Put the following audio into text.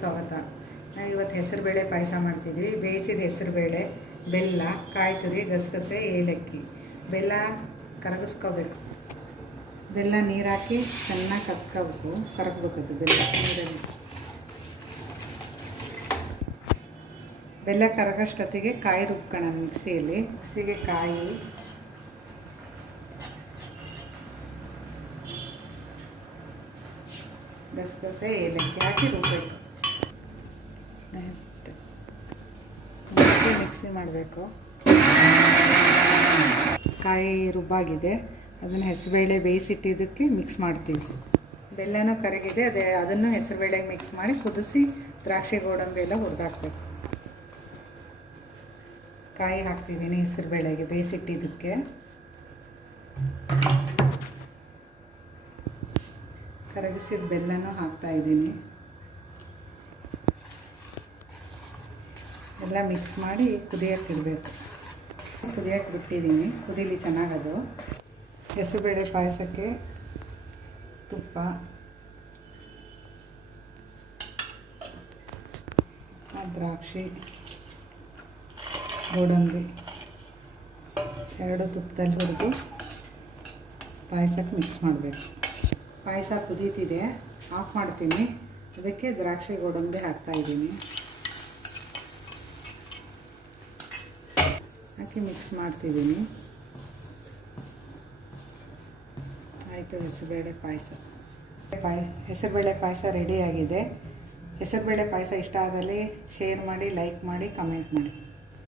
ಸ್ವಾಗತ. ನಾವು ಇವತ್ತು ಹೆಸರುಬೇಳೆ ಪಾಯಸ ಮಾಡ್ತಿದ್ವಿ. ಬೇಯಿಸಿದ ಹೆಸರುಬೇಳೆ, ಬೆಲ್ಲ, ಕಾಯಿ ತುರಿ, ಗಸಗಸೆ, ಏಲಕ್ಕಿ. ಬೆಲ್ಲ ಕರಗಿಸ್ಕೋಬೇಕು. ಬೆಲ್ಲ ನೀರು ಹಾಕಿ ಚೆನ್ನಾಗಿ ಕರಗಬೇಕು. ಅದು ಬೆಲ್ಲ ನೀರಲ್ಲಿ. ಬೆಲ್ಲ ಕರಗೋಷ್ಟೊತ್ತಿಗೆ ಕಾಯಿ ರುಬ್ಕೊಳ್ಳೋಣ ಮಿಕ್ಸಿಗೆ ಕಾಯಿ, ಗಸಗಸೆ, ಏಲಕ್ಕಿ ಹಾಕಿ ರುಬ್ಬಬೇಕು. ಮಿಕ್ಸಿ ಮಾಡಬೇಕು. ಕಾಯಿ ರುಬ್ಬಾಗಿದೆ, ಅದನ್ನು ಹೆಸರುಬೇಳೆ ಬೇಯಿಸಿಟ್ಟಿದ್ದಕ್ಕೆ ಮಿಕ್ಸ್ ಮಾಡ್ತೀವಿ. ಬೆಲ್ಲನೂ ಕರಗಿದೆ, ಅದನ್ನು ಹೆಸರುಬೇಳೆಗೆ ಮಿಕ್ಸ್ ಮಾಡಿ ಕುದಿಸಿ ದ್ರಾಕ್ಷಿ ಗೋಡಂಬಿ ಎಲ್ಲ ಹುರಿದಾಕ್ಬೇಕು. ಕಾಯಿ ಹಾಕ್ತಿದ್ದೀನಿ ಹೆಸರುಬೇಳೆಗೆ ಬೇಯಿಸಿಟ್ಟಿದ್ದಕ್ಕೆ. ಕರಗಿಸಿದ ಬೆಲ್ಲನೂ ಹಾಕ್ತಾಯಿದ್ದೀನಿ. ಎಲ್ಲ ಮಿಕ್ಸ್ ಮಾಡಿ ಕುದಿಯೋಕ್ಕೆ ಇಡಬೇಕು. ಕುದಿಯೋಕ್ಕೆ ಬಿಟ್ಟಿದ್ದೀನಿ, ಕುದೀಲಿ ಚೆನ್ನಾಗದು. ಹೆಸರುಬೇಳೆ ಪಾಯಸಕ್ಕೆ ತುಪ್ಪ, ದ್ರಾಕ್ಷಿ ಗೋಡಂಬಿ ಎರಡು ತುಪ್ಪದಲ್ಲಿ ಹುರಿದು ಪಾಯಸಕ್ಕೆ ಮಿಕ್ಸ್ ಮಾಡಬೇಕು. ಪಾಯಸ ಕುದೀತಿದೆ, ಆಫ್ ಮಾಡ್ತೀನಿ. ಅದಕ್ಕೆ ದ್ರಾಕ್ಷಿ ಗೋಡಂಬಿ ಹಾಕ್ತಾಯಿದ್ದೀನಿ. ಹಾಕಿ ಮಿಕ್ಸ್ ಮಾಡ್ತಿದ್ದೀನಿ. ಆಯಿತು, ಹೆಸರುಬೇಳೆ ಪಾಯಸ ರೆಡಿಯಾಗಿದೆ. ಹೆಸರುಬೇಳೆ ಪಾಯಸ ಇಷ್ಟ ಆದಲ್ಲಿ ಶೇರ್ ಮಾಡಿ, ಲೈಕ್ ಮಾಡಿ, ಕಮೆಂಟ್ ಮಾಡಿ.